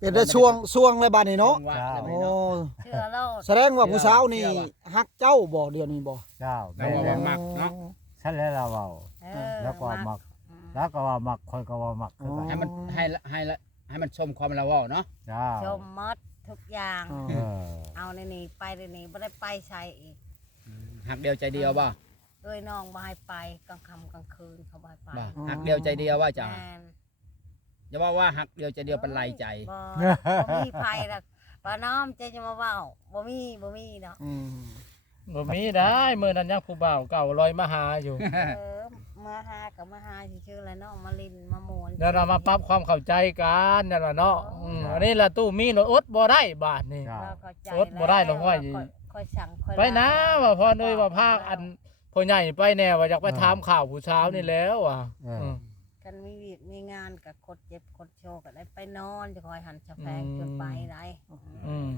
เป็นได้ช่วงเลยบัดนี้เนาะ ว่า โอ้ เชื่อแล้ว แสดงว่าผู้สาวนี่ฮักเจ้าบ่เดี๋ยวนี้บ่ เจ้า แปลว่ามักเนาะ ฉันแล้วเราเว้า เออ แล้วก็มักแล้วก็ว่ามักคนก็ว่ามักคือกัน ให้มันให้มันชมความละเว้าเนาะ เจ้า ชมหมดทุกอย่าง เออ เอาในนี้ไปในนี้บ่ได้ไปใช้อีก หักเดียวใจเดียวบ่ เอ้ยน้องบ่ให้ไปกลางค่ำกลางคืนเขาบ่ให้ไป บ่หักเดียวใจเดียวว่าจ้ะ แม่น อย่าว่าหักเดียวใจเดียวเป็นไรใจ บ่มีไผดอกป้าน้อมจะมาเว้าบ่มีเนาะ อืม บ่มีได้มื้อนั้นยังผู้บ่าวเก่าลอยมาหาอยู่ เออมาหากับมาหาชื่อๆแล้วเนาะมาลินมาโมน เดี๋ยวเรามาปรับความเข้าใจกันนั่นล่ะเนาะอันนี้ล่ะตู้มีอดบ่ได้บาดนี่ เจ้า เราเข้าใจ อดบ่ได้หรอกว่า ค่อยสั่งค่อย ไปนะว่าพอเอ้ยว่าพาอันพ่อใหญ่ไปแน่ว่าอยากไปถามข่าวผู้เช้านี่แล้วอ่ะ เออ กันมีวีมีงานกับกดเจ็บกดโชก็ได้ไปนอนจะคอยหันชะแพงจนไปได้ อืม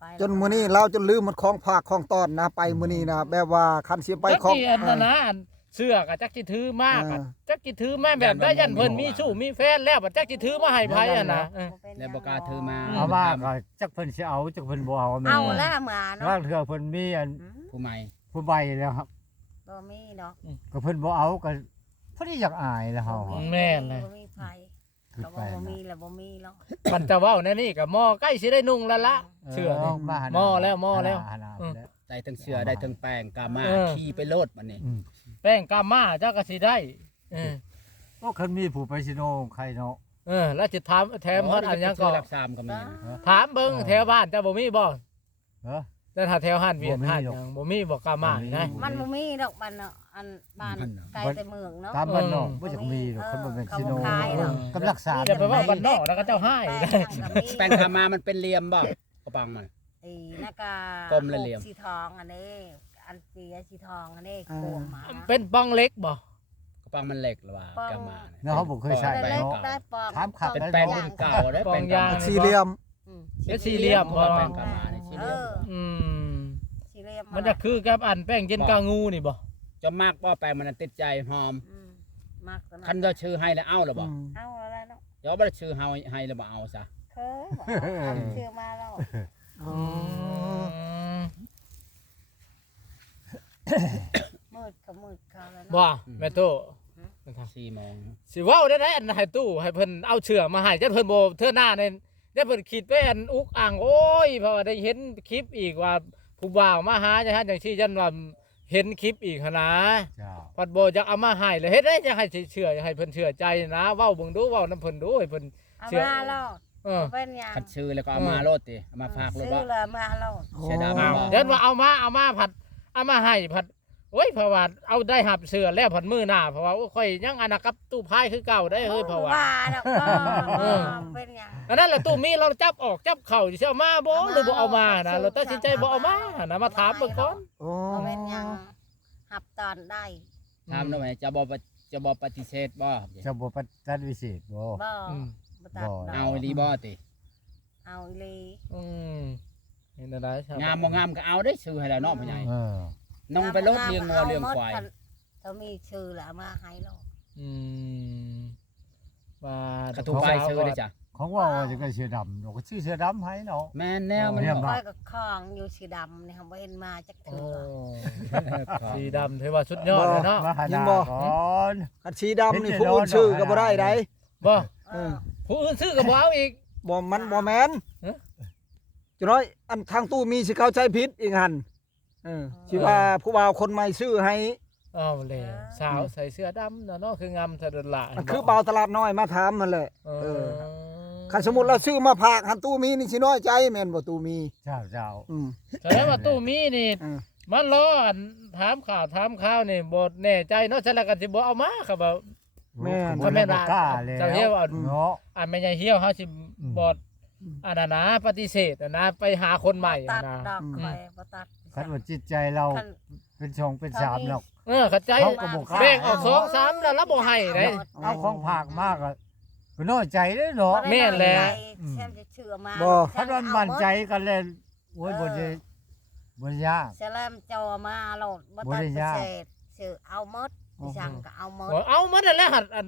ไป จนมื้อนี้เราจนลืมหมดของภาคของตอนนะไปมื้อนี้นะแบบว่าคันสิไป จัก ของ สิอันนั้นนะอันเสื้อก็จักสิถือมากอะจักสิถือแม่แบบได้ยันเพิ่นมีสู้มีแฟนแล้วบัดจักสิถือมาให้ไผอ่ะนะ แล้วบ่กล้าถือมา เอามาก็จักเพิ่นสิเอาจักเพิ่นบ่เอาแม่น เอาแล้วมา ร่า เนาะ งเทื่อเพิ่นมีอัน ผู้ใหม่ ผู้ใบแล้วครับ บ่มีดอก ก็เพิ่นบ่เอาก็เพิ่นอยากอายแล้วเฮา แม่นเลย บ่มีไผ คือ ก็ ไป บ่ นะ มีแล้วบ่มีแล้ว มันจะเว้าแน่นี่ก็หม้อใกล้สิได้นุ่งแล้วละเสื้อนี่ มาหา หม้อแล้วหม้อแล้ว หาแล้ว ได้ทั้งเสื้อได้ทั้งแป้งกามา เออ ขี่ไปโลดบัดนี้ อืม แป้งกาม่าเจ้าก็สิได้เออ โอ้คันมีผู้ไปสิโนใครเนาะ แล้วสิถามแถมฮอดอันหยังก็ รักษามก็มี ถามเบิ่งแถวบ้านเจ้าบ่มีบ่ เออ แต่ถ้าแถวห้านเวียด บ่มี ห้าน หรอก หยังบ่มีบ่กาม่านี่นะ มันบ่มีดอกบ้านเนาะอันบ้านไกลแต่เมืองเนาะ ตามบ้านนอกบ่จักมีหรอกคันบ่แม่นสิโน เขาบ่ขายหรอก กับรักษา อย่าไปเว้าบ้านนอกแล้วก็เจ้าให้ได้ แป้งกามามันเป็นเหลี่ยมบ่กระปังมัน ไอ้นากาก ลมและเหลี่ยม สีทองอันนี้อันเปียสีทองอันนี้โคมมา เป็นปองเล็กบ่ กระปังมันเหล็กหรือว่ากามา เนาะเขาบ่เคยใช้ ได้ แป้ เล็ ง ก เก่า ได้ปอง ถามขับ เป็นแป้งรุ่นเก่าได้ ปอ แป้ ง ง ยาง สี่เหลี่ยม อืม เป็นสี่เหลี่ยม เพราะว่าแป้งกามาเนี่ยสี่ เอ เหลี่ยม อ อืม สี่เหลี่ยม มันจะคือกับอันแป้งเย็นกางูนี่บ่ จะมากว่าแป้งมันติดใจหอม อืมมากตอน คันเราชื่อให้แล้วเอาหรือบ่ เอาแล้วเนาะ เดี๋ยวบ่ได้ชื่อให้แล้วบ่เอาซะ เคยบอกเอาชื่อมาแล้ว อ๋อ มืดก็มืดเขาแล้ว บ่ เนาะ แม่โต 4โมง สิเว้าได้อันให้ตู้ให้เพิ่นเอาเชือกมาให้จักเพิ่นบ่เทื่อหน้าเนี่ยได้เพิ่นคิดไปอันอุกอ่างโอ้ยเพราะว่าได้เห็นคลิปอีกว่าผู้บ่าวมาหาจังซั่นจังซี่ยันว่าเห็นคลิปอีกหั้นนะ เจ้า พัดบ่อยากเอามาให้เลยเฮ็ดได้จะให้เชื่อให้เพิ่นเชื่อใจนะเว้าเบิ่งดูเว้านำเพิ่นดูให้เพิ่น เอา เชื่อ มาแล้ว เออ เป็นหยัง คันชื่อแล้วก็เอามาโลดติเอามาฝากโลด ซื้อ ว่า เลยมาแล้ว เสียดาย อ้าว บ่ เดี๋ยวว่าเอามาผัดเอามาให้ผัดโอ้ยเพราะว่าเอาได้หับเสื้อแล้วผัดมือหน้าเพราะว่าโอ้ค่อยยังอันนะกับตู้พายคือเก่าได้เฮ้ยเพราะว่า ดอกก็ เออ เป็นหยัง อันนั้นแหละตู้มีเราจับออกจับเข่าสิเอามาบ่หรือบ่เอามานะเราตัดสินใจบ่เอามานะมาถามเบิ่งก่อน โอ้ เป็นหยังหับตอนได้ ถามหน่อยจะบ่ปฏิเสธบ่ จะบ่ปฏิวิเศษบ่ บ่ อืม บ่ตัดดก เอาดีบ่ติ เอาอีหลี อืมเห็นอะไรครับ งามบ่งามก็เอาได้ชื่อให้แล้วเนาะพ่อใหญ่ เออ น้องไปโลดเลี้ยงงัวเลี้ยงควาย เขามีชื่อแล้วมาให้เรา อืมว่าก ระถูกไปชื่อได้จ้ะ ของว่าจะก็เสือดำเราก็ชื่อเสือดำให้เนาะ แม่นแนวมัน เรียบ ค่อยกับคลองอยู่สีดำเนี่ยครับบ่เห็นมาจัก โอ้ เถื่อ สีดำถือว่าสุดยอดเลยเนาะ มาหาดาก่อน คันสีดำนี่ผู้อื่นชื่อก็บ่ได้ได บ่ เออ ผู้อื่นซื้อก็บ่เอาอีก บ่มันบ่แม่น เอ๊ะ จังน้อยอันทางตู้มีสิเข้าใจผิดอีกหั่นสิว่าผู้บ่าวคนใหม่ซื้อให้ อ้าวเลยสาวใส่เสื้อดำเนาะคืองามสะดุดละ มันคือบ่าวตลาดน้อยมาถามนั่นแหละ เอ เอ อ อ คันสมมุติเราซื้อมาผากหันตู้มีนี่สิน้อยใจแม่นบ่ตู้มี เจ้า อืม แสดงว่าตู้มีนี่ อืม มันรออันถามข่าวนี่บ่แน่ใจเนาะฉะนั้นก็สิบ่เอามาครับว่า ก็ไม่กล้าแล้ว เจ้าเฮียวเอา เนาะ อันไม่ใช่เฮียวเฮาสิบ่อันนั้นนะปฏิเสธนะไปหาคนใหม่ ตัด นะ ดอกคอยบ่ตัด คันว่าจิตใจเรา คัน เป็นช่องเป็นสามแล้ว เข้าใจ เขาก็บ่กล้า แบ่งออก2 3แล้วรับบ่ให้ได้ เอาของผากมากก็น้อยใจเด้อเนาะ แม่นแหละ แช่มจะเชื่อมา บ่ คันว่ามั่นใจกันเลยโอ้ยบ่ได้บ่ยาก เสลมเจ้ามาโลดบ่ บ่ ตัด ได้ พิ ยาก เศษชื่อเอาหมดสั่งก็เอาหมด เอามานั่นแหละหัดอัน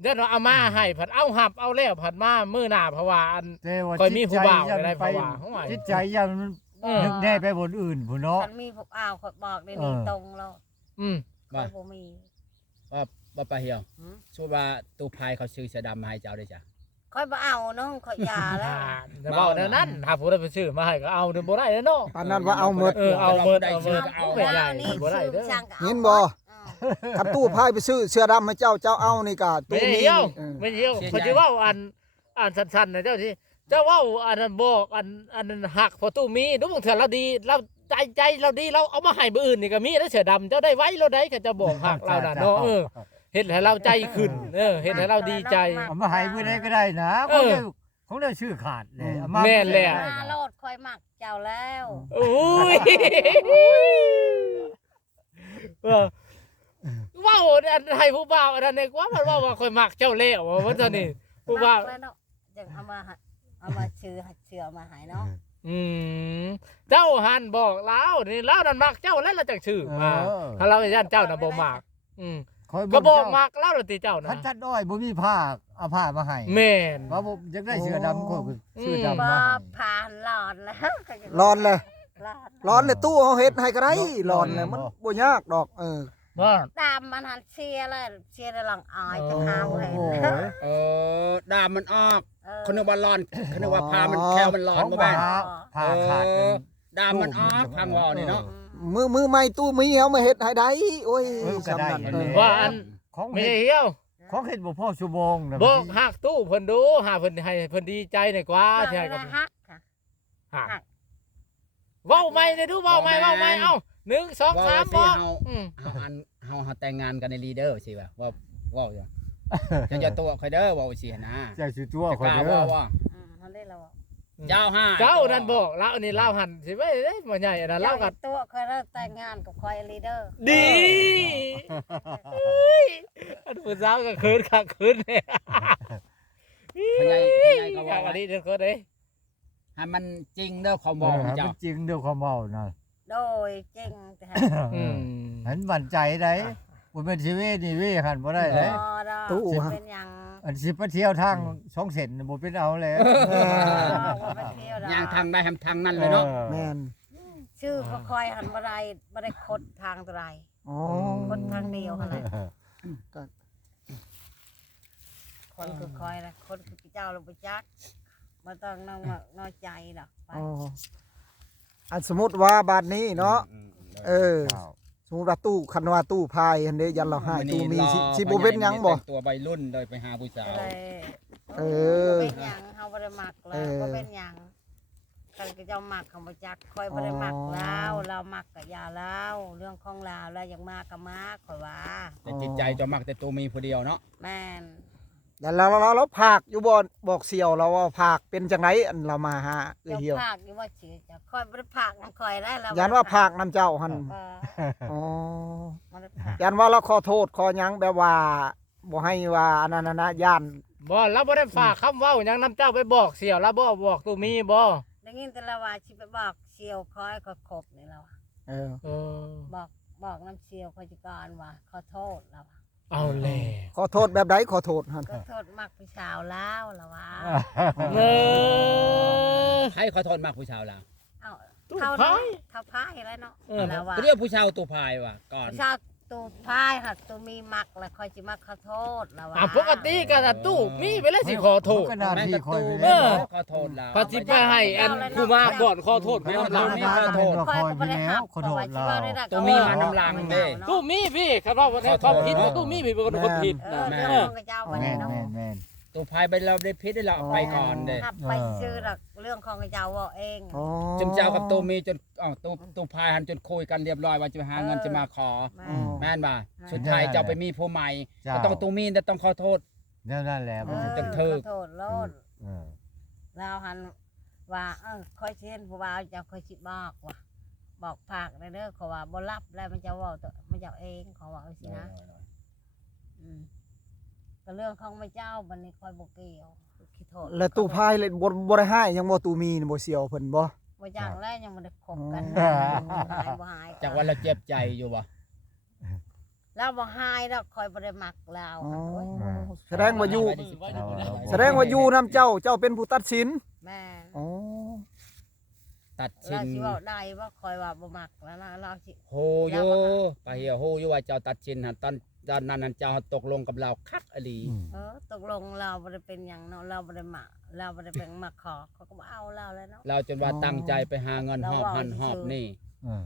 เดี๋ยวเราเอามาให้ผัดเอาหับเอาแล้วผัดมามื้อหน้าเพราะว่าอัน แต่ว่า คอยมีผู้บ่าว จิตใจ ได้ ยั เพราะว่าเขาว่า จิตใจยังมัน เออ นึกแน่ไปบนอื่นพุ่นเนาะ ฉันมีพวกอ้าวขอยบอกได้นี่ตรงแล้ว อืม คอยบ่มี ว่าปลาเหี่ยว หืม สมมุติว่าตู้พายเขาซื้อเสือดำมาให้เจ้าได้จ้ะ คอยบ่เอาน้องคอยยาแล้ว จะเว้าแนวนั้นถ้าผู้ใดไปซื้อมาให้ก็เอาเด้อบ่ได้เนาะ ปานนั้นว่าเอาหมด เอาเบิดเอาเบิด เอา เป็นใหญ่ นี่ บ่ได้เด้อ ช่างก็อา เห็นบ่ คันตู้พายไปซื้อเสื้อดำให้เจ้าเอานี่ก็ ไม่ ตู้ ได้ มี เหี่ยว เออ ไม่เหี่ยว เสีย เพอ ใจ สิเว้าอันสั้นๆนะเจ้าที่เจ้าเว้าอันนั้นบอกอันนั้นหักพอตู้มีดูบางเทื่อเราดีเราใจเราดีเราเอามาให้ผู้อื่นนี่ก็มีแล้วเสือดำเจ้าได้ไว้เราได้ก็จะบอกหักเราน่ะเนาะเฮ็ดให้เราใจขึ้นเฮ็ดให้เราดีใจ เอามาให้มื้อใดก็ได้นะ เออ ของได้ชื่อขาดเลยเอา แม่นแล้ว มาโลดคอยมักเจ้าแล้ว โอ้ยว้าวอันให้ผู้บ่าวอันนั้นเนี่ยว่ามันว่าค่อยมักเจ้าแล้วว่าตอนนี้ผู้บ่าว มักแล้วเนาะจังเอามาชื่อมาให้เนาะ เจ้าหันบอกแล้วนี่แล้วนั่นมักเจ้าแล้วเราจังชื่อมาถ้าเราย่านเจ้าน่ะบ่มักคอย ก็ เบิ่ง บอก เจ้า มักแล้วล่ะติเจ้านะ คันจัดด้อยบ่มีผ้าเอาผ้ามาให้ แม่น ว่าผมอยากได้เสื้อดำก็ซื้อดำ บ่ มาให้ ผ่านหลอดแล้ว ร้อนเลย หลอด ร้อนเลยตู้เฮาเฮ็ดให้ก็ได้ร้อนเลยมันบ่ยากดอกว่า ตามมันหันเชียร์เลยเชียร์ได้หลังอายจะหาบ่เห็น โอ้ย ดามมันออก เออ เขานึกว่าร้อนเขานึกว่าพามันแควมันร้อน ของ บ่ ผ้า แม่น ผ้าขาดกัน ดามมันออกพังว่านี่เนาะ มือใหม่ตู้มีเฮามาเฮ็ดให้ได้โอ้ย ก็ได้ สำนั้น ว่าอัน ของ ไม่ เฮ็ด ใช่เหี่ยว ของเฮ็ดบ่พอชั่วโมงนะ บอกหักตู้เพิ่นดูหาเพิ่นให้เพิ่นดีใจหน่อยกว่า ว่า ใช่กับ ฮักค่ะ หัก หัก เว้าใหม่ได้ดูเว้าใหม่เอ้า1 2 3บอก เฮาแต่งงานกันในลีเดอร์สิว่าอยู่จะอย่าตัวค่อยเด้อว่าสินะ เจ้าสิตัว จะ คน กล้า เด้อ ว่า เขาได้เรา เจ้าห้า เจ้านั่นบอกแล้วอันนี้เล่าหันสิไว้เด้บ่ใหญ่อันนั้นเล่ากัด ตัวเคยแต่งงานกับคอยลีเดอร์ ดีอันผู้สาวก็คืนค่ะคืนเนี่ย พญายก็ อยา ว่าก อันนี้เด้อคนเด้ ให้มันจริงเด้อเขาบอก มัน เจ้า จริงเด้อความเมานะ โดยจริงแต่ หันมั่นใจได้บ่เป็นชีวิตนี่เว้ยหันบ่ได้เด้ ตู้ฮะ เป็นอย่าง อันสิไปเที่ยวทาง2เส้นบ่เป็นเอาแล้ว ไปเที่ยว ย่างทางได้ทางนั้นเลยเนาะ แม่น ชื่อก็คอยหันบ่ได้คดทางตัวใด อ๋อ คดทางเดียวหั่นแหละคนคือคอยนะคนคือเจ้าเราไปจักบ่ต้องน้อยใจดอกไป อ๋ออันสมมุติว่าบาดนี้เนาะสมมุติว่าตู้คันว่าตู้พายอันเด้ยันเราให้ตู้มีสิบ่เป็นหยังบ่ ตัวใบรุ่นเลยไปหาผู้สาว เลย เออ เป็นหยังเฮาบ่ได้มักแล้วบ่เป็นหยังกันก็เจ้ามักเขาบ่จักคอยบ่ได้มักแล้วเรามักก็อย่าแล้วเรื่องของเราแล้วอยากมาก็มาคอยว่า แต่จิตใจจะมักแต่ตัวมีผู้เดียวเนาะ แม่น แล้วเราพากอยู่บ่บอกเสี่ยวเราว่าพากเป็นจังไดอันเรามาหาเอื้อ เจ้า เหี่ยว ภาคนี่ว่าสิจะคอยบ่ได้ภาคนำคอยได้แล้ว ยันว่าพากนํเจ้าหั่น เออ อ๋อ บ่ได้ภาค ยันว่าเราขอโทษขอหยังแบบว่าบ่ให้ว่าอันนั้นนะย่าน บ่เราบ่ได้ฝากคำเว้าหยังนำเจ้าไปบอกเสี่ยวแล้วบ่บอกตู้มีบ่ ได้ยินแต่ละว่าสิไปบอกเชียวคอยก็ครบนี่แล้ว เออ บอกน้ำเชียวคอยจักรว่าขอโทษแล้ว เอาแล้ ขอโทษแบบใดขอโทษหั่น ขอโทษมักผู้สาวแล้วแล้วว่า เออ ให้ขอโทษมากผู้ชาวลาว เอ้า ตู้ เท่า พา นั้น ย เท่าพายแล้วเนาะ เออ แล้วว่า เรียกผู้ชาวตัวพายว่ะก่อน ผู้สาวตูพายค่ะตูมีมักแล้วคอยสิมักขอโทษแล้วว่า ปกติก็ตู้มีไปแล้วสิขอโทษ ก็หน้าที่คอย เออ ขอโทษลาว พอสิไปให้อันผู้มาก่อนขอโทษ ไม่ ไม่ ต้ ต้ อ อง ง หลั ห ง ลัง คอยไปแล้วขอโทษแล้วขอโทษเรา ตัวมีมาน้ำลังเด้ ตู้มีพี่ครับว่าวันนี้ความผิดว่าตู้มีพี่เป็นคนผิด เออ นะ เรื่องของกระเจ้าวัน แม่ นี้ น เนาะ แม่น ตัวพายไปเราได้พิษได้เราไปก่อนเด้ ครับไปซื้อหลักเรื่องของกระเจ้าว่าเอง อ๋อ จนเจ้ากับตัวมีจนตัวพายหันจนคุยกันเรียบร้อยว่าจะหาเงินจะมาขอ แม่ แม่นบ่าสุดท้ายเจ้าไปมีผู้ใหม่ เจ้า ก็ต้องตัวมีแต่ต้องขอโทษ นั่นแหละมัน จังเถิก ขอโทษโลด เออ เราหันว่าคอยเช่นผู้บ่าวจะคอยคิดบอกว่าบอกภาคเด้อเขาว่าบ่รับแล้วมันจะเว่าตัวมันจะเองเขาว่าสินะก็เรื่องของพระเจ้าบัดนี้คอยบ่เกี่ยวคิดโทษ แล้วตู้พายเลยบ่ได้ให้ยังบ่ตู้มีนี่บ่เสี่ยวเพิ่นบ่ บ่จังแล้วยังบ่ได้คบกันหายบ่หาย จากวันเราเจ็บใจอยู่บ่ เราบ่หายเราคอยบ่ได้มักเรา อ๋อ โอ้ย แสดงว่าอยู่แสดงว่าอยู่นํเจ้าเป็นผู้ตัดสิน แม่ อ๋อ ตัดสิ เรา น สิเว้าได้ว่าคอยว่าบ่มักแล้วนะเราสิ โฮอยู่ไปเหี่ยวโฮอยู่ว่าเจ้าตัดสินหั่นตอนนั้นเจ้าตกลงกับเราคักอลี ตกลงเราบ่ได้เป็นหยังเนาะเราบ่ได้มักเราบ่ได้เป็นมักขอเขาก็บ่เอาเราแล้วเนาะ เราจนว่าตั้งใจไปหาเงินหอบหันหอบนี่ อืม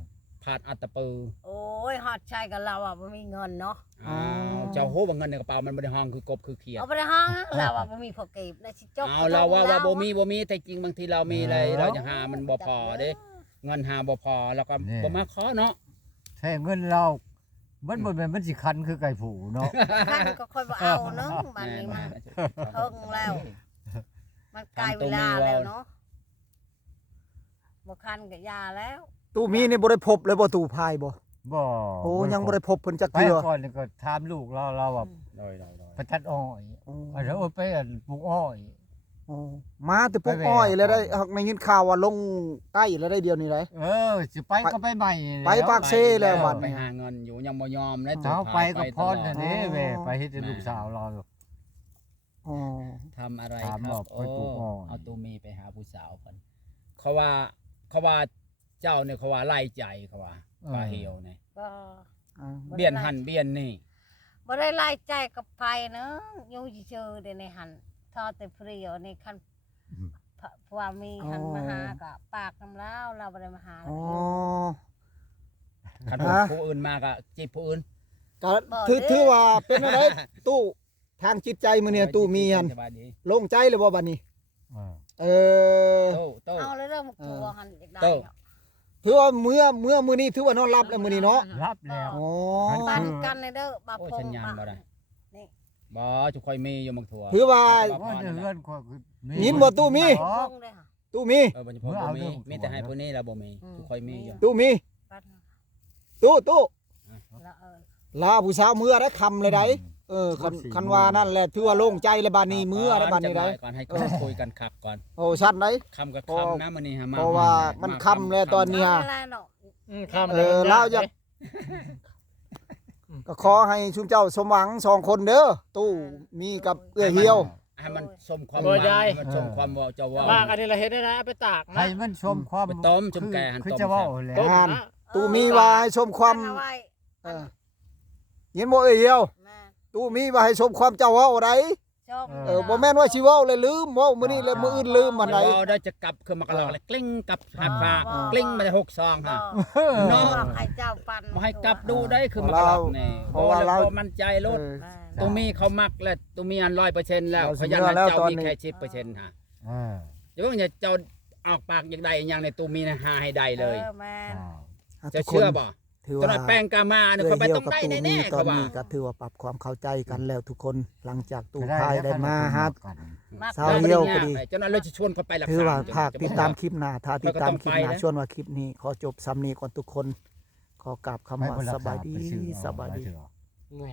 พาดอัตตะปือ โอ้ยฮอดใช้กับเราอ่ะบ่มีเงินเนาะ อ้าวเจ้าโฮว่าเงินในกระเป๋ามันบ่ได้ห้องคือกบคือเขียด เอาบ่ได้ห้องเราอ่ะบ่มีพอเก็บได้สิจก เอาเราว่าบ่มีแต่จริงบางทีเรามีเลยเราจะหามันบ่พอเด้เงินหาบ่พอแล้วก็บ่มาขอเนาะ แท้เงินเรามันบ่แม่นมันสิคันคือไก่ผูเนาะ คันก็ค่อยบ่เอาเนาะบัดนี้มันเฮิงแล้ว มันไกลเวลาแล้วเนาะบ่คันก็ยาแล้ว ตู้มีนี่บ่ได้พบเลยบ่ตู้พายบ่ บ่ โอ้ยังบ่ได้พบเพิ่นจัก ไป เทื่อ ก่อนนี่ก็ถามลูกเราว่า โดย ไปตัดอ้อย อ๋อ อันนั้นไปอันปลูกอ้อย อ๋อมาแต่ปลูกอ้อยแล้วได้ฮักในยินข่าวว่าลงใต้แล้วได้เดียวนี้ได้ สิไปก็ไปใหม่ ไปปากเซ่แล้วบัด ไป นี้ หาเงินอยู่ยังบ่ยอมและ เอาไปก็พร ตล อั อด นนี้แม่ไปเฮ็ดให้ลูกสาวเรา อ๋อ ทำอะไร ถาม ครับ บอก โอ้ ไปปลูกอ้อย เอาตัวเมไปหาผู้สาวเพิ่นเขาว่าเจ้าเนี่ยเขาว่าไล่ใจเขาว่าปลาเหี่ยวเนี่ย ก็ อ่า เบี้ยนหันเบี้ยนนี่ บ่ได้ไล่ใจกับไผเนาะอยู่เฉยๆเด้ในหันทอดแต่เพรียวนี่คันเพราะว่ามีหันมาหาก็ปากน้ำเราบ่ได้มาหา อ๋อ คัน ฮะ ผู้อื่นมาก็จีบผู้อื่น ก็ถือว่าเป็นอะไรตู้ทางจิตใจมื้อเนี่ยตู้มีหัน สบายดี โล่งใจเลยบ่บัดนี้ เออ โต้ เอาเลยเด้อหมกตัวหันอยากได้ โต้ เนาะ ถือว่ามื้อนี้ถือว่านอนรับแล้วมื้อนี้เนาะ รับแล้ว อ๋อ ปันกันเลยเด้อบ่ โอ้ย พง สัญญาณบ่ได้บ่จุค่อยมีอยู่บางถั่ว ถือว่า ว่าเดือนกว่า ยินบ่ตู้มี พงเลยค่ะ ตู้มี บ่เฉพาะบ่มีมีแต่ให้ผู้นี้แล้วบ่มีจุค่อยมีอยู่ ตู้มี ปัน ตู้ แล้วลาผู้สาวมื้อได้คำเลยได้คันว่านั่นแหละถือว่าโล่งใจเลยบัดนี้มื้อได้บัดนี้ได้ ก่อนให้คุยกันคักก่อน โอ้ชัดได้ คำกับคำนะมื้อนี้หามา เพราะว่ามันคำแล้วตอนนี้ เอาอะไรเนาะ คำ เราอยากก็ขอให้ชุมเจ้าสมหวัง2คนเด้อตู้มีกับเอื้อเหี่ยว ให้มันสมความหวังให้มันสมความว่าเจ้าว่า มากอันนี้เราเห็นได้นะเอาไปตาก ให้ นะ มันชมความ ไปต้มชมแกง คือ ต้ม จะว่าแหล้ว ต้ม อ่าน นะ ตู้มีว่าให้ชมความ เอาไว้ เออยินบ่เอื้อเหี่ยว แม่ ตู้มีว่าให้ชมความเจ้าเว้าได้ ชม บ่แม่นว่าสิเว้าเลยลืมเว้ามื้อนี้แล้วมื้ออื่นลืมมัน ไหน ได้ ได้จะกลับคือมากระลอกเลยกลิ้งกลับหักฟ้ากลิ้งมาได้6ซองฮะ เนาะ เนาะ ให้เจ้าปัน มาให้กลับดูได้คือมากระลอกนี่เพราะว่าเรามั่นใจรถ แม่ ตัวมีเขามักแล้วตัวมีอัน100%แล้ว เรา พ สิ ยาน เมื่อแล้ว เจ้า ตอน มี นี้ แค่10%ฮะ อ่า เดี๋ยวเนี่ยเจ้าออกปากอย่างใดอย่างในตัวมีนะหาให้ได้เลย แม่ จะเชื่อบ่ ถือ ตอน ว่า นั้นแป้งกามาเนี่ยเขาไปต้องได้แน่ๆ ตอ เขา น ว่า นี้ก็ถือว่าปรับความเข้าใจกันแล้วทุกคนหลังจากตู้ ก็ พายได้มาฮะ กัน สาวเดียวก็ดี เจ้านั้นเราจะชวนเขาไปรักษา ถือว่าภาค จะ ติด บอก ตามคลิปหน้าถ้าติดตามคลิปหน้า ก็ต้องไปนะ ชวนว่าคลิปนี้ ขอจบซ้ำนี้ก่อนทุกคน ขอกราบคำว่าสบายดีสบายดี แหม่